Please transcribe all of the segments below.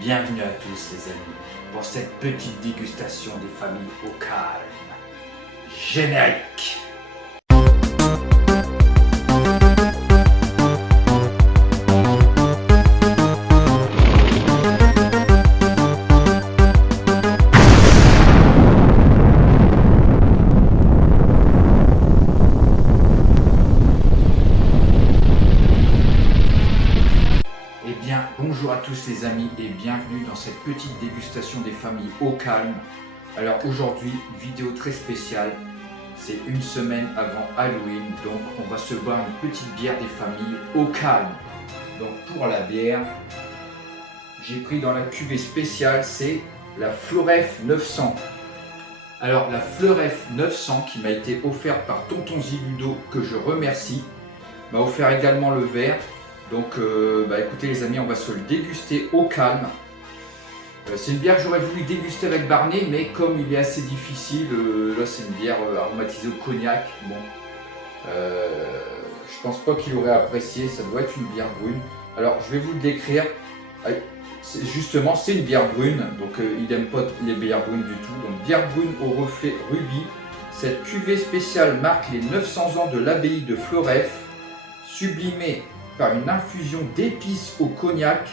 Bienvenue à tous les amis pour cette petite dégustation des familles au calme. Générique. Bonjour à tous les amis et bienvenue dans cette petite dégustation des familles au calme. Alors aujourd'hui, vidéo très spéciale, c'est une semaine avant Halloween, donc on va se boire une petite bière des familles au calme. Donc pour la bière, j'ai pris dans la cuvée spéciale, c'est la Fleuref 900. Alors la Fleuref 900 qui m'a été offerte par Tonton Ziludo, que je remercie, m'a offert également le verre. Donc écoutez les amis, on va se le déguster au calme. C'est une bière que j'aurais voulu déguster avec Barney, mais comme il est assez difficile, là c'est une bière aromatisée au cognac. Bon, je pense pas qu'il aurait apprécié, ça doit être une bière brune. Alors je vais vous le décrire. Justement c'est une bière brune, donc il n'aime pas les bières brunes du tout. Donc bière brune au reflet rubis. Cette cuvée spéciale marque les 900 ans de l'abbaye de Fleuref, sublimée par une infusion d'épices au cognac.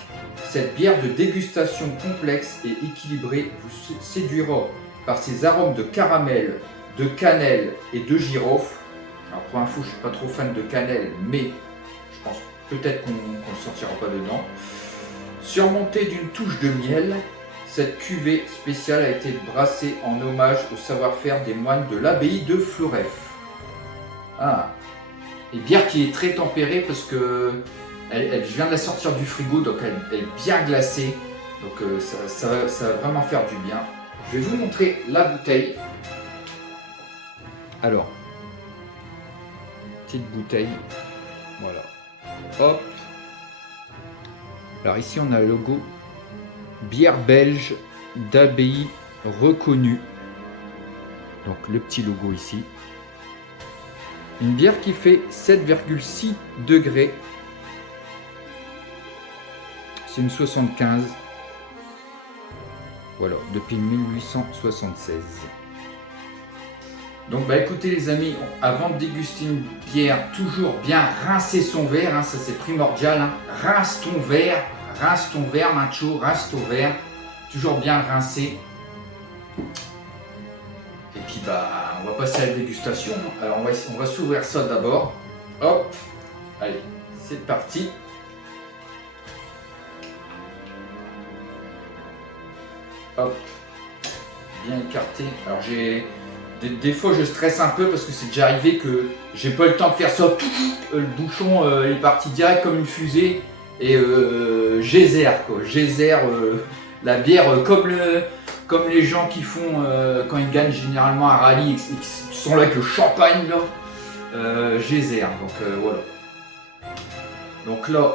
Cette bière de dégustation complexe et équilibrée vous séduira par ses arômes de caramel, de cannelle et de girofle. Alors pour info, je ne suis pas trop fan de cannelle, mais je pense peut-être qu'on ne sortira pas dedans. Surmontée d'une touche de miel, cette cuvée spéciale a été brassée en hommage au savoir-faire des moines de l'abbaye de Fleuref. Et bière qui est très tempérée parce que je viens de la sortir du frigo, donc elle est bien glacée. Donc ça va vraiment faire du bien. Je vais vous montrer la bouteille. Alors, petite bouteille. Voilà. Hop. Alors ici on a le logo bière belge d'abbaye reconnue. Donc le petit logo ici. Une bière qui fait 7,6 degrés. C'est une 75. Voilà, depuis 1876. Donc écoutez les amis, avant de déguster une bière, toujours bien rincer son verre, ça c'est primordial. Rince ton verre, macho, rince ton verre. Toujours bien rincé. Et puis on va passer à la dégustation. Alors on va s'ouvrir ça d'abord. Hop, allez, c'est parti. Hop, bien écarté. Alors des fois je stresse un peu parce que c'est déjà arrivé que j'ai pas le temps de faire ça. Le bouchon est parti direct comme une fusée et geyser quoi. Geyser la bière comme les gens qui font quand ils gagnent généralement un rallye, ils sont là avec le champagne là, geyser. Donc voilà. Donc là,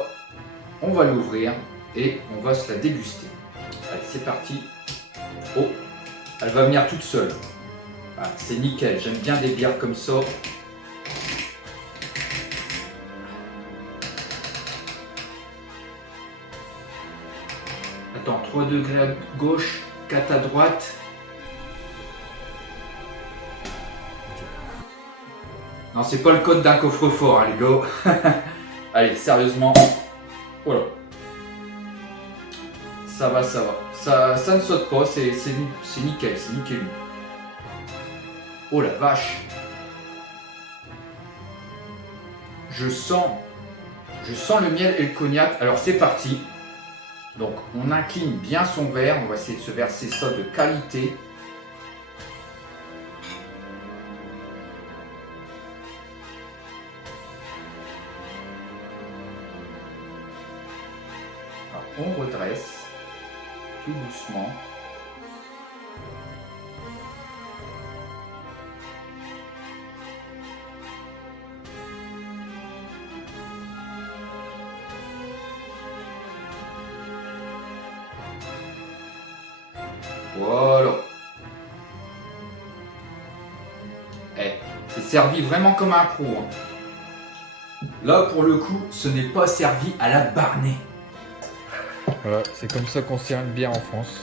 on va l'ouvrir et on va se la déguster. Allez, c'est parti. Oh, elle va venir toute seule. C'est nickel. J'aime bien des bières comme ça. Attends, 3 degrés à gauche. 4 à droite. Non, c'est pas le code d'un coffre-fort, les gars. Allez, sérieusement. Voilà. Ça va. Ça ne saute pas, c'est nickel, c'est nickel. Oh la vache. Je sens le miel et le cognac. Alors c'est parti. Donc on incline bien son verre, on va essayer de se verser ça de qualité. Alors on redresse tout doucement. Voilà. C'est servi vraiment comme un pro. Là, pour le coup, ce n'est pas servi à la Barney. Voilà, c'est comme ça qu'on sert une bière en France.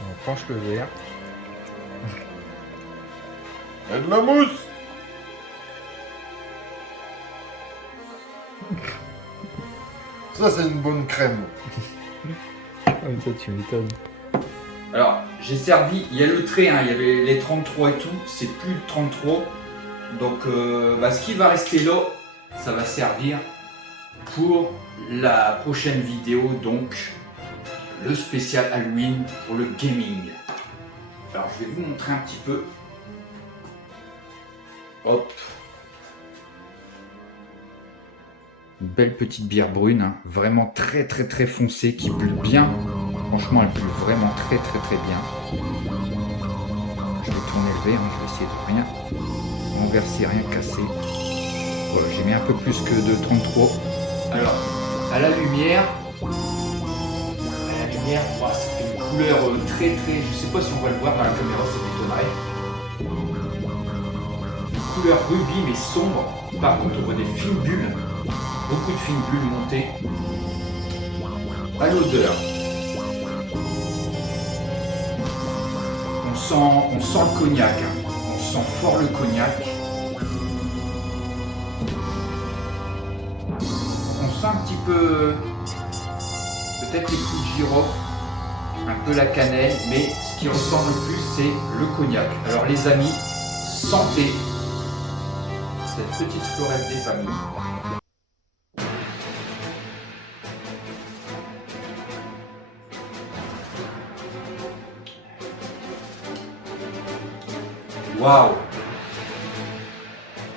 On penche le verre. Il y a de la mousse. Ça, c'est une bonne crème. Ah, toi, tu m'étonnes. Alors, j'ai servi, il y a le trait, hein, il y avait les 33 et tout, c'est plus le 33. Donc, ce qui va rester là, ça va servir pour la prochaine vidéo, donc le spécial Halloween pour le gaming. Alors, je vais vous montrer un petit peu. Hop. Une belle petite bière brune, hein, vraiment très foncée, qui pue bien. Franchement, elle pue vraiment très bien. Je vais tourner le verre, hein, je vais essayer de rien renverser, rien casser. Voilà, j'ai mis un peu plus que de 33. Alors, à la lumière, ça fait une couleur très, je sais pas si on va le voir dans la caméra, ça m'étonnerait. Une couleur rubis mais sombre. Par contre, on voit des fines bulles. Beaucoup de fines bulles montées. À l'odeur, on sent le cognac, hein. On sent fort le cognac. On sent un petit peu, peut-être les clous de girofle, un peu la cannelle, mais ce qui ressort le plus, c'est le cognac. Alors les amis, sentez cette petite florette des familles. Waouh!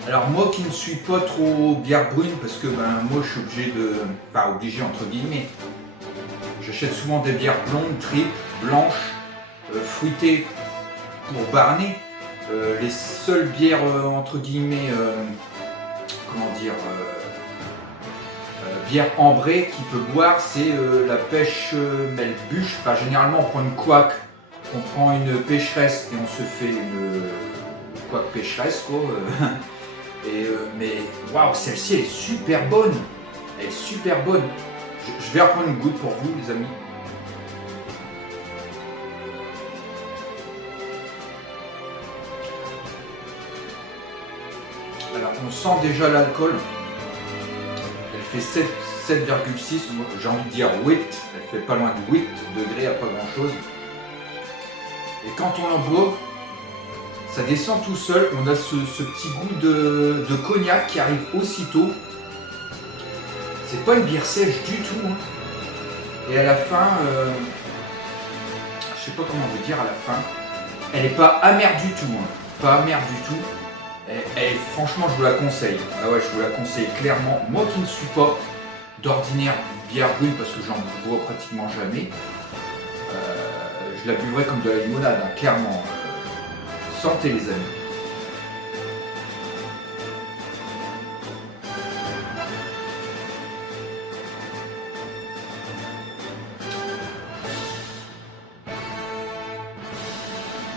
Alors moi qui ne suis pas trop bière brune, parce que moi je suis obligé de... Enfin obligé entre guillemets. J'achète souvent des bières blondes, tripes, blanches, fruitées pour barner. Les seules bières entre guillemets, bière ambrée qu'il peut boire, c'est la pêche melbuche. Enfin généralement on prend une couac, on prend une pêcheresse et on se fait une couac pêcheresse quoi. Mais waouh, celle-ci elle est super bonne. Elle est super bonne. Je vais reprendre une goutte pour vous les amis. Alors on sent déjà l'alcool. Elle fait 7,6. J'ai envie de dire 8. Elle fait pas loin de 8 degrés à pas grand chose. Et quand on en boit, ça descend tout seul. On a ce petit goût de cognac qui arrive aussitôt. C'est pas une bière sèche du tout. Hein. Et à la fin, je sais pas comment vous dire à la fin, elle est pas amère du tout. Hein. Pas amère du tout. Franchement, je vous la conseille. Ah ouais, je vous la conseille clairement. Moi qui ne suis pas d'ordinaire bière brune parce que j'en bois pratiquement jamais, je la buvrais comme de la limonade, hein, clairement. Sentez les amis.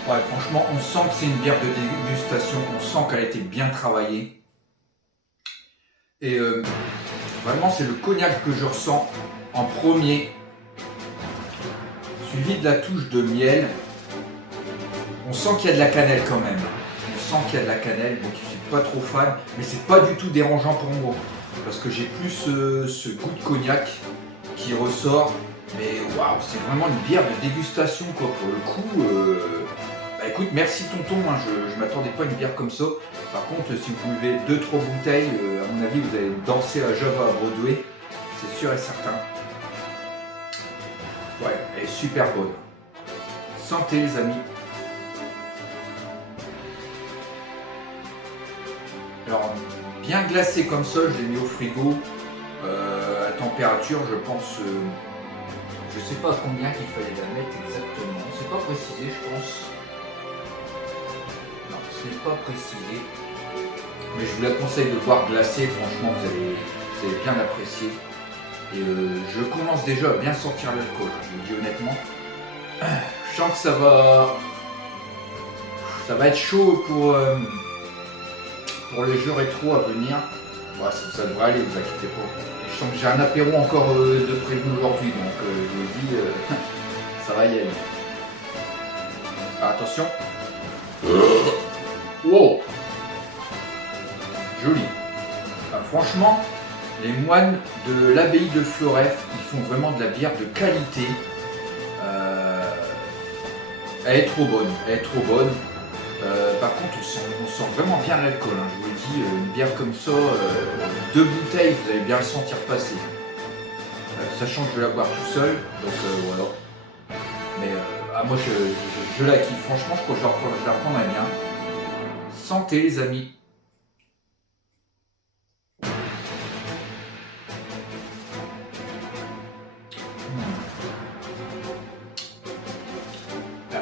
Ouais, franchement, on sent que c'est une bière de dégustation, on sent qu'elle a été bien travaillée. Et vraiment, c'est le cognac que je ressens en premier, suivi de la touche de miel. On sent qu'il y a de la cannelle quand même. On sent qu'il y a de la cannelle, donc je suis pas trop fan, mais c'est pas du tout dérangeant pour moi, parce que j'ai plus ce goût de cognac qui ressort. Mais waouh, c'est vraiment une bière de dégustation quoi, pour le coup. Écoute, merci tonton, hein, je m'attendais pas à une bière comme ça. Par contre, si vous buvez 2-3 bouteilles, à mon avis, vous allez danser à Java à Broadway, c'est sûr et certain. Ouais, elle est super bonne. Santé les amis. Alors, bien glacée comme ça, je l'ai mis au frigo à température, je pense. Je sais pas combien qu'il fallait la mettre exactement. C'est pas précisé, je pense. Non, ce n'est pas précisé. Mais je vous la conseille de boire glacée. Franchement, vous allez bien l'apprécier. Et je commence déjà à bien sentir l'alcool. Je vous le dis honnêtement. Je sens que ça va être chaud pour les jeux rétro à venir. Ouais, ça devrait aller, vous inquiétez pas. Et je Sachant que j'ai un apéro encore de prévu aujourd'hui, donc je vous dis, ça va y aller. Ah, attention. Wow. Joli. Ah, franchement, les moines de l'abbaye de Floreffe, ils font vraiment de la bière de qualité. Elle est trop bonne, par contre, on sent vraiment bien l'alcool, hein. Je vous le dis, une bière comme ça, 2 bouteilles, vous allez bien le sentir passer. Sachant que je vais la boire tout seul, donc voilà. Mais moi, je la kiffe. Franchement, je crois que je la reprendrai bien. Santé, les amis.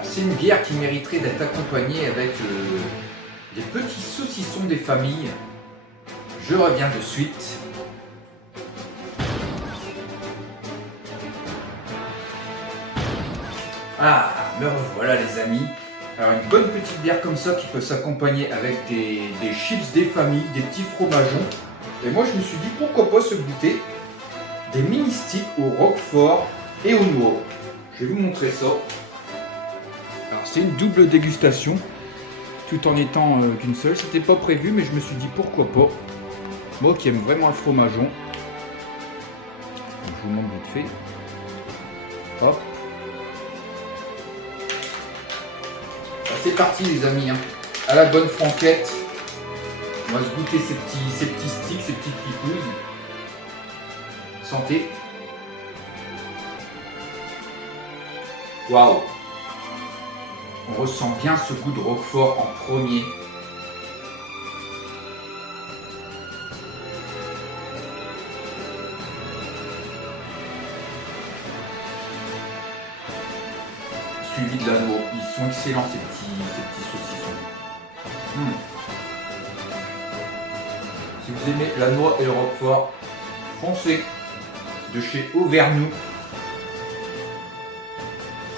C'est une bière qui mériterait d'être accompagnée avec des petits saucissons des familles. Je reviens de suite. Ah, me revoilà les amis. Alors une bonne petite bière comme ça qui peut s'accompagner avec des chips des familles, des petits fromageons. Et moi je me suis dit pourquoi pas se goûter des mini sticks au roquefort et aux noix. Je vais vous montrer ça. Alors c'est une double dégustation, tout en étant qu'une seule. C'était pas prévu, mais je me suis dit pourquoi pas. Moi qui aime vraiment le fromageon. Je vous montre vite fait. Hop. C'est parti les amis, hein. À la bonne franquette. On va se goûter ces petits sticks, ces petites pipouilles. Santé. Waouh. On ressent bien ce goût de roquefort en premier. Suivi de la noix. Ils sont excellents ces petits saucissons. Si vous aimez la noix et le roquefort, foncez de chez Auvergne.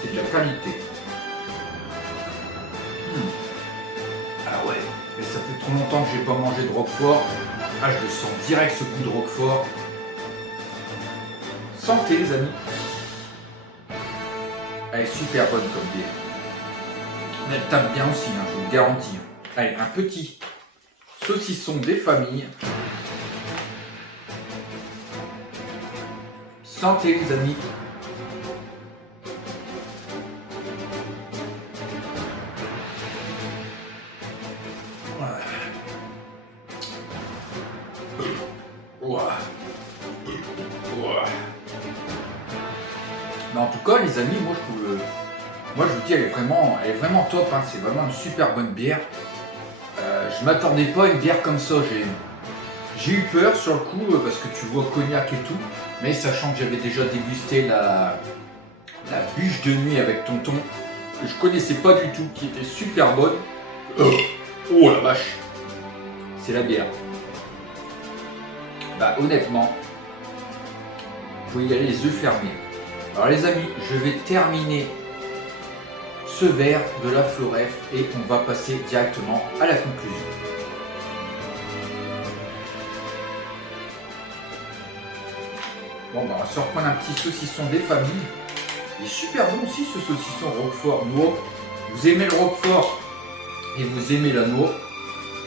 C'est de la qualité. Ah ouais, et ça fait trop longtemps que j'ai pas mangé de roquefort. Ah, je le sens direct ce goût de roquefort. Santé les amis. Elle est super bonne comme bière. Mais elle tape bien aussi, hein, je vous le garantis. Allez, un petit saucisson des familles. Santé les amis. Mais en tout cas les amis, moi je vous dis elle est vraiment top, hein. C'est vraiment une super bonne bière. Je m'attendais pas à une bière comme ça, j'ai eu peur sur le coup parce que tu vois cognac et tout, mais sachant que j'avais déjà dégusté la bûche de nuit avec tonton, que je connaissais pas du tout, qui était super bonne. Oh la vache, c'est la bière. Bah honnêtement, vous pouvez y aller les yeux fermés. Alors les amis, je vais terminer ce verre de la Floreffe et on va passer directement à la conclusion. Bon bah on va se reprendre un petit saucisson des familles. Il est super bon aussi ce saucisson roquefort noix. Vous aimez le roquefort et vous aimez la noix,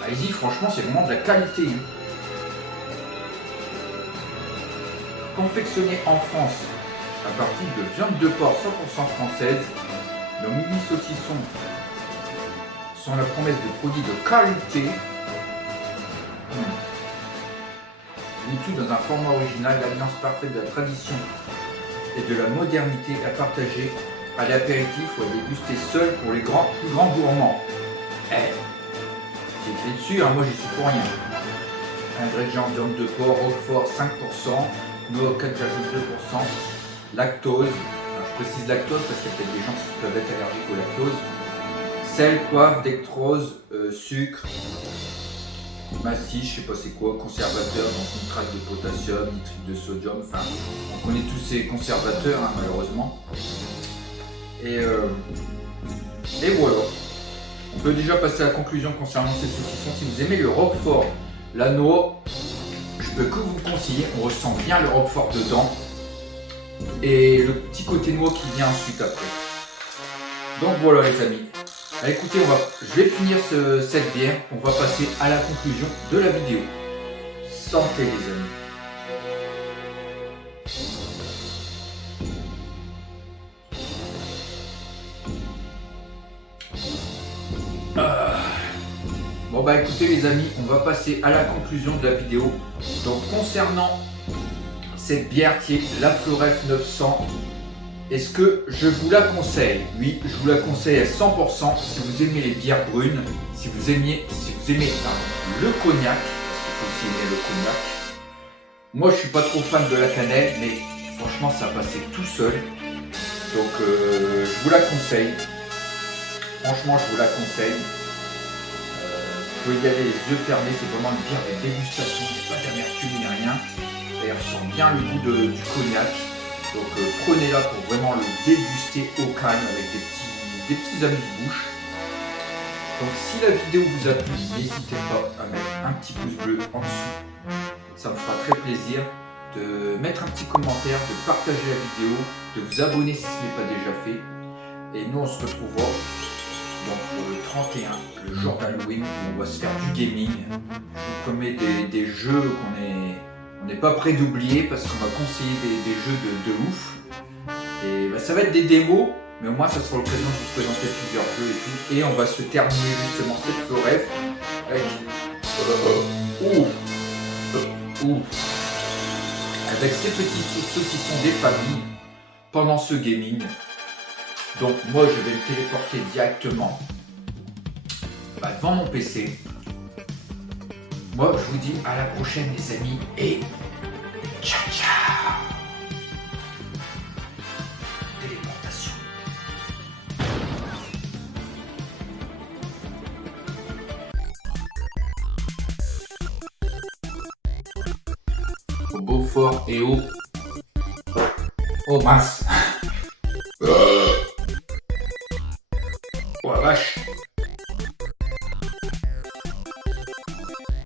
allez-y, franchement c'est vraiment de la qualité. Confectionné en France à partir de viande de porc 100% française, nos mini saucissons sont la promesse de produits de qualité. Le tout dans un format original, l'alliance parfaite de la tradition et de la modernité à partager à l'apéritif ou à déguster seul pour les plus grands gourmands. C'est écrit dessus, hein, moi j'y suis pour rien. Ingrédients viande de porc, roquefort 5%, noix 4,2%, lactose, alors je précise lactose parce qu'il y a peut-être des gens qui peuvent être allergiques au lactose, sel, poivre, dextrose, sucre, massif, je sais pas c'est quoi, conservateur, donc nitrate de potassium, nitrite de sodium, enfin on connaît tous ces conservateurs hein, malheureusement. Et voilà, on peut déjà passer à la conclusion concernant ces saucissons. Si vous aimez le roquefort, la noix, je peux que vous conseiller. On ressent bien le roquefort dedans. Et le petit côté noix qui vient ensuite après. Donc voilà les amis. Écoutez, je vais finir cette bière. On va passer à la conclusion de la vidéo. Santé les amis. Bon bah écoutez les amis, on va passer à la conclusion de la vidéo. Donc concernant cette bière qui est la Floref 900, est-ce que je vous la conseille? Oui, je vous la conseille à 100% si vous aimez les bières brunes, si vous aimez le cognac, parce qu'il faut aussi aimer le cognac. Moi je suis pas trop fan de la cannelle, mais franchement ça passait tout seul. Donc je vous la conseille. Franchement je vous la conseille. Vous pouvez y aller les yeux fermés, c'est vraiment une bière de dégustation, il n'y a pas d'amertume ni rien. Et elle ressent bien le goût du cognac. Donc prenez-la pour vraiment le déguster au calme avec des petits amuse-bouches. Donc si la vidéo vous a plu, n'hésitez pas à mettre un petit pouce bleu en dessous. Ça me fera très plaisir de mettre un petit commentaire, de partager la vidéo, de vous abonner si ce n'est pas déjà fait. Et nous on se retrouvera donc pour le 31, le jour d'Halloween, où on va se faire du gaming. Je vous promets des jeux qu'on n'est pas prêt d'oublier parce qu'on va conseiller des jeux de ouf. Et bah, ça va être des démos, mais au moins ça sera l'occasion de vous présenter plusieurs jeux et tout. Et on va se terminer justement cette Floref avec ces petits saucissons des familles pendant ce gaming. Donc moi je vais me téléporter directement devant mon PC. Moi je vous dis à la prochaine les amis et ciao ciao. Téléportation. Au Beaufort et au mince.